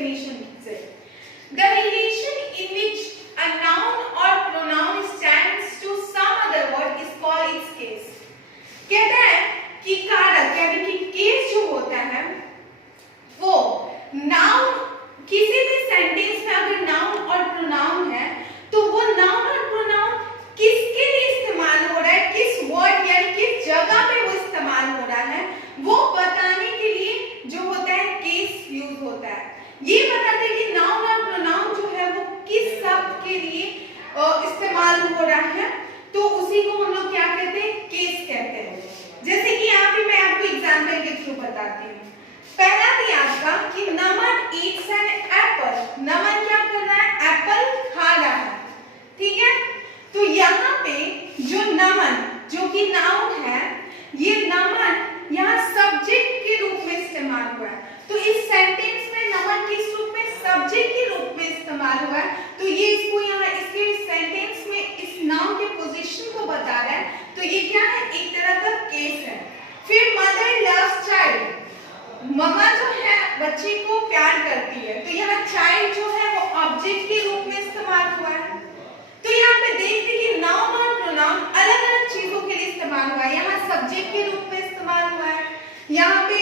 Definition से, the relation in which a noun or pronoun stands to some other word is called its case। कहता है कि कारक यानी कि केस जो होता है वो नाउन, किसी भी सेंटेंस में अगर नाउन और प्रोनाउन है तो वो नाउन और प्रोनाउन किसके लिए इस्तेमाल हो रहा है, किस वर्ड यानी किस जगह पे वो इस्तेमाल हो रहा है, वो बताने के लिए जो होता है केस यूज होता है। ये बताते हैं कि नाउन और प्रोनाउन जो है वो किस शब्द के लिए इस्तेमाल हो रहा है, तो उसी को हम लोग क्या कहते हैं, केस कहते हैं। जैसे कि यहाँ पे मैं आपको एग्जाम्पल के थ्रू बताती हूँ। पहला थी आपका कि नमन ईट्स एन एप्पल। नमन क्या कर रहा है, एप्पल खा रहा है, ठीक है। तो यहाँ पे जो नमन जो कि नाउन है, ये नमन यहाँ सब्जेक्ट के रूप में इस्तेमाल हुआ है। तो इस सेंटेंस में नमन किस रूप में, सब्जेक्ट के रूप में इस्तेमाल हुआ है। तो ये इसको यहाँ इसके सेंटेंस में इस नाउन के पोजीशन को बता रहा है। तो ये क्या है, एक तरह का केस है। फिर मदर लव्स चाइल्ड, मम्मा जो है बच्चे को प्यार करती है, तो यहाँ चाइल्ड जो है वो ऑब्जेक्ट के रूप में इस्तेमाल हुआ है। तो यहाँ पे देखते हैं कि नाउन और प्रोनाउन अलग अलग चीजों के लिए इस्तेमाल हुआ है। यहाँ सब्जेक्ट के रूप में इस्तेमाल हुआ है, यहाँ पे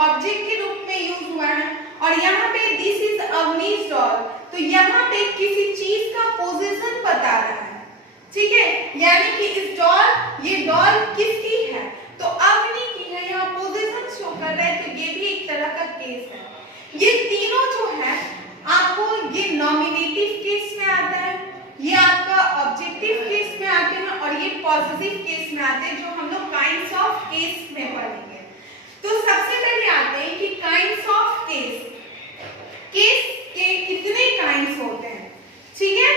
ऑब्जेक्ट के रूप में यूज हुआ है, और यहाँ पे दिस इज अवनीश डॉल, तो यहाँ पे किसी चीज का पोजीशन बता रहा है, ठीक है। यानी कि इस डॉल, ये डॉल किसकी है, तो अवनी की है, यहाँ पोजीशन शो कर रहा है। तो ये भी एक तरह का केस है। ये तीनों जो है आपको, ये नॉमिनेटिव केस में आता है, ये आपका ऑब्जेक्टिव केस में आते हैं, और ये पॉजिटिव केस में आते हैं, जो हम लोग काइंड्स ऑफ केस में पढ़ेंगे। तो सबसे पहले आते हैं कि काइंड्स ऑफ केस। केस के कितने काइंड्स होते हैं, ठीक है,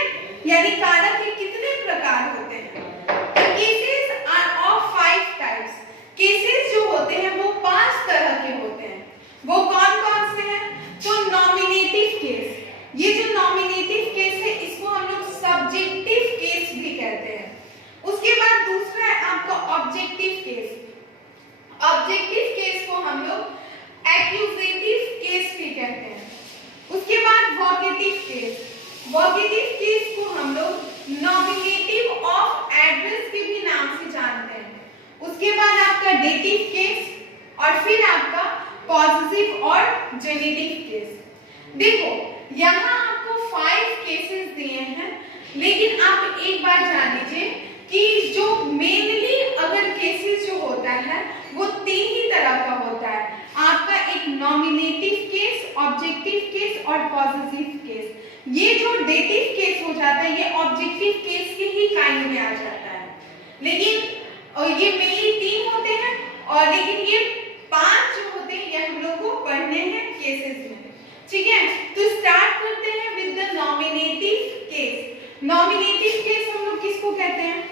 यानी कारक के कितने प्रकार होते हैं। Cases are of 5 types. Cases जो होते हैं वो 5 तरह के होते हैं। वो कौन कौन से हैं, तो नॉमिनेटिव केस, ये जो नॉमिनेटिव केस है इसको हम लोग सब्जेक्टिव केस भी कहते हैं। उसके बाद दूसरा है आपका ऑब्जेक्टिव केस। ऑब्जेक्टिव केस को हम लोग एक्यूजेटिव केस भी कहते हैं। उसके बाद वोकेटिव केस। वोकेटिव केस को हम लोग नॉमिनेटिव ऑफ एड्रेस के भी नाम से जानते हैं। उसके बाद आपका डेटिव केस, और फिर आपका पॉजिटिव और जेनेटिव केस। देखो यहाँ आपको 5 केसेस दिए हैं, लेकिन आप एक बात जान लीजिए कि जो मेनली अगर केसेस जो होता है वो 3 ही तरह का होता है। आपका एक नॉमिनेटिव केस, ऑब्जेक्टिव केस और पॉजिटिव केस। ये जो डेटिव केस हो जाता है ये ऑब्जेक्टिव केस के ही काइंड में आ जाता है, लेकिन ये मेनली 3 होते हैं, और लेकिन ये 5 जो होते हैं ये हम लोग को पढ़ने हैं केसेस में, ठीक है। तो स्टार्ट करते हैं with the nominative case. Nominative case हम लोग किसको कहते हैं,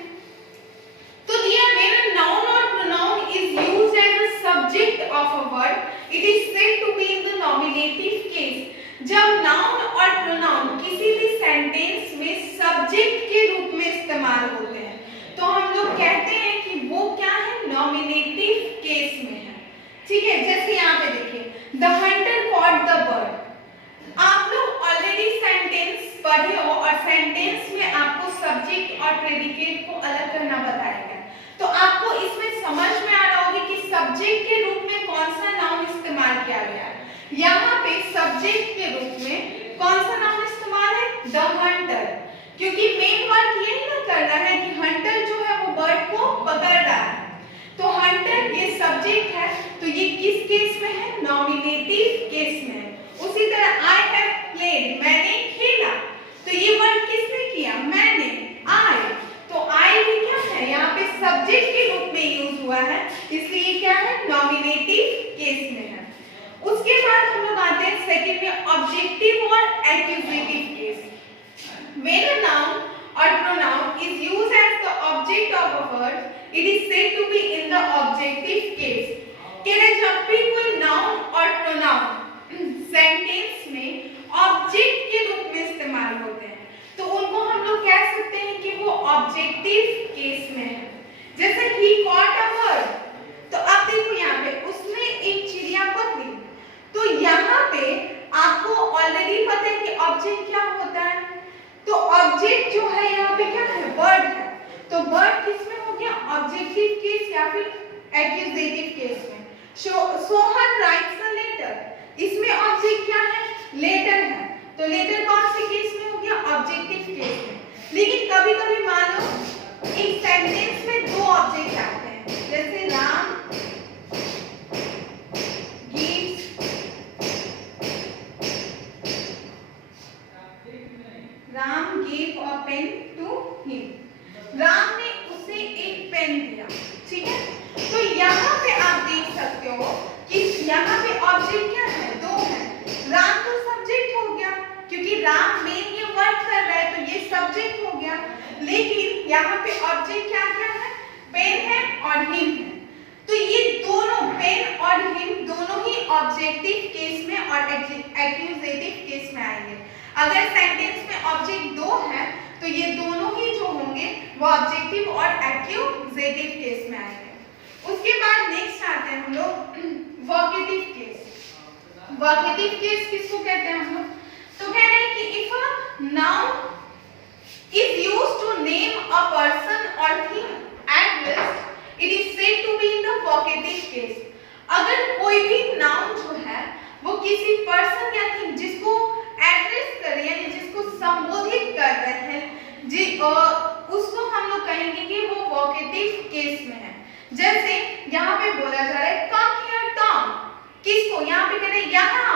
तो दिया व्हेन अ नाउन और pronoun is used as a subject of a word it is said to be in the nominative case. जब नाउन और प्रोनाउन किसी भी सेंटेंस में सब्जेक्ट के रूप में इस्तेमाल होते हैं तो हम लोग कहते हैं कि वो क्या है, नॉमिनेटिव केस में है, ठीक है। जैसे यहाँ पे देखिए, the Hunter caught the bird. आप लोग ऑलरेडी सेंटेंस पढ़े हो, और सेंटेंस में आपको सब्जेक्ट और प्रेडिकेट को अलग करना बताया गया, तो आपको इसमें समझ में आ रहा होगा कि सब्जेक्ट के रूप में कौन सा नाउन इस्तेमाल किया गया है। यहाँ पे सब्जेक्ट के रूप में कौन सा नाउन इस्तेमाल है, द हंटर, क्योंकि मेन वर्क ये ना कर रहा है कि हंटर जो है वो बर्ड को पकड़ रहा है। तो हंटर ये सब्जेक्ट है, तो ये किस केस में है, नॉमिनेटिव केस में है। उसी तरह आई हैव प्लेड, मैंने खेला, तो ये वर्ड किसने किया, मैंने, आई। तो आई भी क्या है, यहाँ पे सब्जेक्ट के रूप में यूज हुआ है, इसलिए क्या है, नॉमिनेटिव केस में है। उसके बाद हम लोग आते हैं सेकंड में ऑब्जेक्टिव और accusative case. When a noun or pronoun is used as the object of a word, it is said to be in the objective case. कहते हैं जब भी कोई noun और pronoun सेंटेंस में ऑब्जेक्ट के रूप में इस्तेमाल होते हैं तो उनको हम लोग कह सकते हैं कि वो ऑब्जेक्टिव केस में है। जैसे he caught a bird, तो अब देखो यहाँ पे उसने एक चिड़िया पकड़ी, तो यहाँ पे आपको तो बट किसमें हो गया, ऑब्जेक्टिव केस या फिर एक्यूजेटिव केस में। सोहन राइट्स अ लेटर, इसमें ऑब्जेक्ट क्या है, लेटर है, तो लेटर कौन से केस में हो गया, ऑब्जेक्टिव केस में। लेकिन कभी कभी मान लो एक सेंटेंस में दो ऑब्जेक्ट आते हैं, जैसे Ram gave a pen to him, Ram ने उसे एक पेन दिया, ठीक है। तो यहाँ पे आप देख सकते हो कि यहाँ पे ऑब्जेक्ट क्या है, दो है। राम तो सब्जेक्ट हो गया क्योंकि राम मेन ये वर्क कर रहा है, तो ये सब्जेक्ट हो गया। लेकिन यहाँ पे ऑब्जेक्ट क्या क्या है, पेन है और हिम है। तो ये दोनों पेन और हिम दोनों ही ऑब्जेक्टिव केस में और एक्यूजेटिव केस में आएंगे। अगर सेंटेंस में ऑब्जेक्ट दो है तो ये दोनों ही जो होंगे वो ऑब्जेक्टिव और एक्यूजेटिव केस में आएंगे। उसके बाद नेक्स्ट आते हैं हम लोग वोकेटिव केस। वोकेटिव केस किसको कहते हैं हम लोग, तो कह रहे हैं कि if a noun is used to name a person or thing at rest, it is said to be in the vocative case। अगर कोई भी नाउन जो है वो किसी पर्सन या थिंग जिसको एड्रेस कर रहे हैं, जिसको संबोधित कर रहे हैं, उसको हम लोग कहेंगे कि वो वोकेटिव केस में है। जैसे यहाँ पे बोला जा रहा है कम हियर टॉम, किसको यहाँ पे कह रहे हैं यहाँ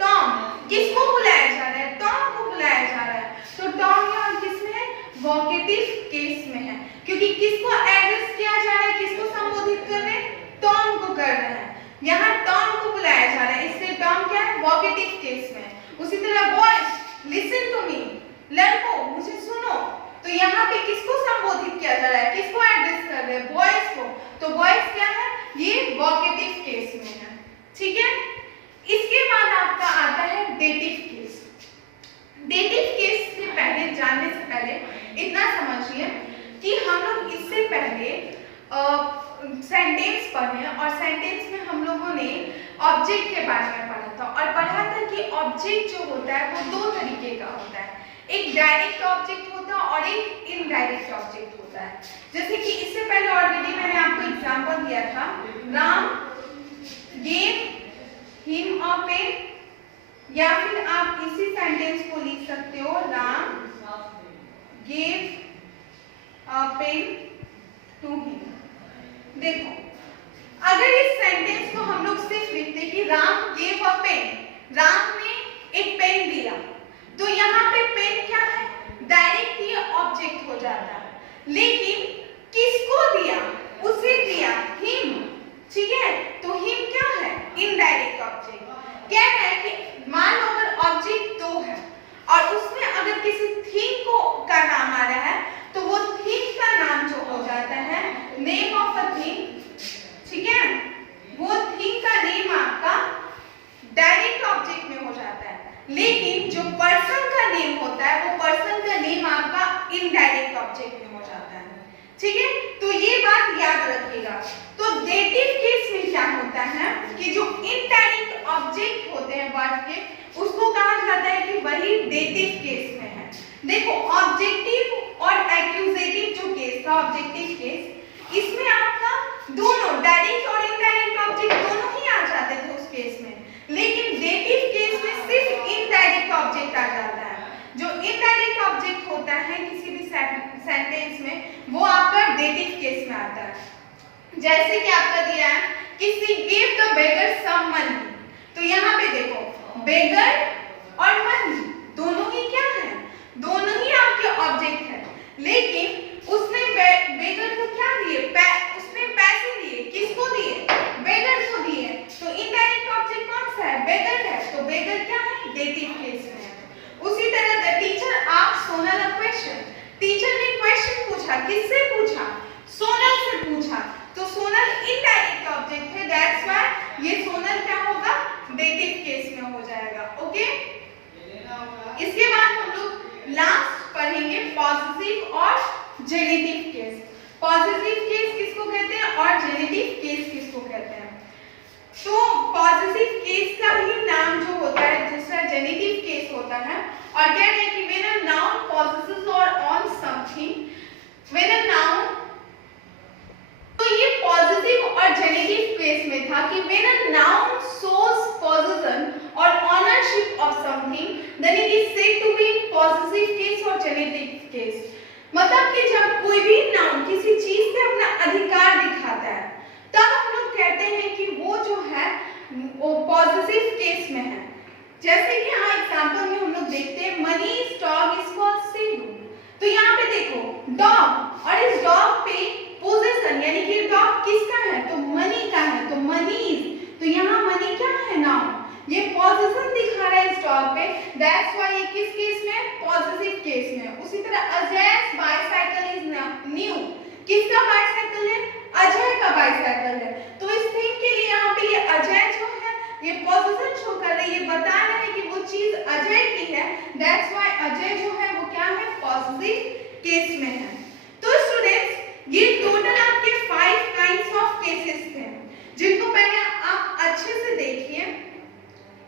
टॉम, किसको बुलाया जा रहा है, टॉम को बुलाया जा रहा है। तो टॉम यहाँ किसमें है, वोकेटिव केस में है, क्योंकि किसको एड्रेस किया जा रहा है, किसको संबोधित कर रहे हैं, टॉम को कर रहे हैं। यहाँ टॉम को बुलाया जा रहा है, इसलिए टॉम क्या है, वोकेटिव केस में। उसी तरह बॉयज लिसन टू मी, लड़कों मुझे सुनो, तो यहाँ पे किसको संबोधित किया जा रहा है, किसको एड्रेस कर रहे हैं, बॉयज को, तो बॉयज क्या है, ये वोकेटिव केस में है, ठीक है। इसके बाद आपका आता है डेटिव केस। डेटिव केस से पहले, जानने से पहले इतना समझिए कि हम लोग इससे पहले सेंटेंस पढ़े और सेंटेंस में हम लोगों ने ऑब्जेक्ट के बारे में पढ़ा था और पढ़ा था कि ऑब्जेक्ट जो होता है वो दो तरीके का होता है, एक डायरेक्ट ऑब्जेक्ट होता है और एक इनडायरेक्ट ऑब्जेक्ट होता है। जैसे कि इससे पहले ऑलरेडी मैंने आपको एग्जांपल दिया था, Ram gave him a pen, या फिर आप इसी सेंटेंस को लिख सकते हो, Ram gave a pen to him. देखो अगर इस सेंटेंस को हम लोग सिर्फ लिखते कि Ram gave a pen, Ram ने एक पेन दिया, तो यहाँ पे पेन क्या है, डायरेक्ट ये ऑब्जेक्ट हो जाता है। लेकिन किसको दिया, उसे दिया, हिम, ठीक है, तो हिम क्या है, इनडायरेक्ट ऑब्जेक्ट। कह रहा है कि मान लो अगर ऑब्जेक्ट दो है और उसमें अगर किसी थिंग को का नाम आ रहा है तो वो थिंग का नाम जो हो जाता है नेम ऑफ अ थिंग, ठीक है, वो थिंग का नेम आपका डायरेक्ट ऑब्जेक्ट में हो जाता है। लेकिन जो पर्सन का नेम होता है वो पर्सन का नेम आपका इनडायरेक्ट ऑब्जेक्ट में हो जाता है, ठीक है। तो ये बात याद रखिएगा। तो डेटिव केस में क्या होता है कि जो इनडायरेक्ट ऑब्जेक्ट होते हैं वर्ड के, उसको कहा जाता है कि वही डेटिव केस में है। देखो ऑब्जेक्टिव और एक्यूजेटिव जो केस था, ऑब्जेक्टिव केस, इसमें आपका दोनों डायरेक्ट और इनडायरेक्ट ऑब्जेक्ट दोनों ही आ जाते थे उस केस में। लेकिन डेटिव केस में सिर्फ इनडायरेक्ट ऑब्जेक्ट आ जाता है। जो इनडायरेक्ट ऑब्जेक्ट होता है किसी भी सेंटेंस में, वो आपका डेटिव केस में आता है। जैसे कि आपका दिया है कि she gave the beggar some money, तो यहाँ पे देखो beggar और money दोनों ही क्या है, दोनों ही आपके ऑब्जेक्ट है। लेकिन उसने beggar को क्या दिए, उसने पैसे दिए, किसको दिए, beggar को दिए, तो इनडायरेक्ट ऑब्जेक्ट कौन सा है, beggar है, तो beggar क्या है, डेटिव केस में है। उसी तरह the teacher asked Sonal a question, teacher ने क्वेश्चन पूछा, किससे पूछा, सोनल से पूछा, तो सोनल इनडायरेक्ट ऑब्जेक्ट है, दैट्स व्हाई ये सोनल क्या होगा, डेटिव केस में हो जाएगा, ओके। इसके बाद हम लोग लास्ट पढ़ेंगे पॉजिटिव और जेनेटिव केस। पॉजिटिव केस किसको कहते हैं और जेनेटिव केस किसको कहते हैं। तो पॉजिटिव केस का ही नाम जो होता है दूसरा जेनेटिव केस होता है। और क्या है कि when a noun possesses or on something when a noun, तो ये पॉजिटिव और जेनेटिव केस में था कि when a noun shows position और ownership of something then it is said to be positive case और जेनेटिव केस। मतलब कि जब कोई भी नाउन किसी चीज पे अपना अधिकार दिखाता है तब हम लोग कहते हैं कि वो जो है वो पॉजिटिव केस में है। जैसे कि यहाँ एग्जांपल में हम लोग देखते हैं Manish dog is called Sedu. तो यहाँ पे देखो डॉग और इस डॉग पे पोजीशन यानी कि डॉग किसका है तो मनी का है, तो मनीष, तो यहाँ मनी क्या है नाउन, ये पोजीशन दिखा रहा है इस डॉग पे, दैट्स व्हाई ये किस केस में पॉजिटिव केस में। उसी तरह अजय's बाइसाइकिल इज न्यू, किसका बाइसाइकिल है अजय का बाइसाइकिल है। तो इस थिंग के लिए यहाँ पे ये अजय जो है ये पोजीशन शो कर रही है, ये बता रहा है कि वो चीज अजय की है, दैट्स व्हाई अजय जो है वो क्या है पॉजिटिव केस में है। तो स्टूडेंट्स ये टोटल आपके 5 काइंड्स ऑफ केसेस थे जिनको पहले आप अच्छे से देखिए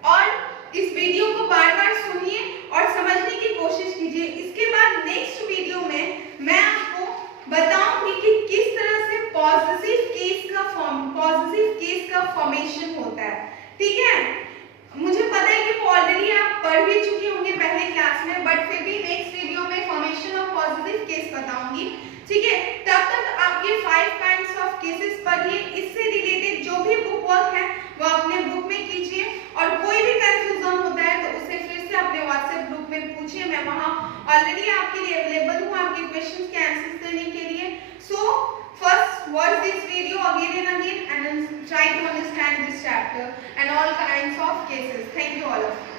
और इस वीडियो को बार-बार सुनिए और समझने की कोशिश कीजिए। इसके बाद नेक्स्ट वीडियो में मैं आपको बताऊंगी कि किस तरह से पॉजिटिव केस का फॉर्मेशन होता है, ठीक है। मुझे पता है कि ऑलरेडी आप पढ़ भी चुके होंगे पहले क्लास में, बट फिर भी नेक्स्ट वीडियो में फॉर्मेशन ऑफ पॉजिटिव केस बताऊंगी, ठीक है। तब तक आप ये 5 काइंड्स ऑफ केसेस पढ़िए, इससे रिलेटेड जो भी बुक वर्क है वो अपने बुक में कीजिए और कोई भी कंफ्यूजन होता है तो उसे फिर से अपने व्हाट्सएप ग्रुप में पूछिए, मैं वहां ऑलरेडी आपके लिए अवेलेबल हूं आपके क्वेश्चंस के आंसर्स देने के लिए। So first watch this video again and again and try to understand this chapter and all kinds of cases. Thank you all of you.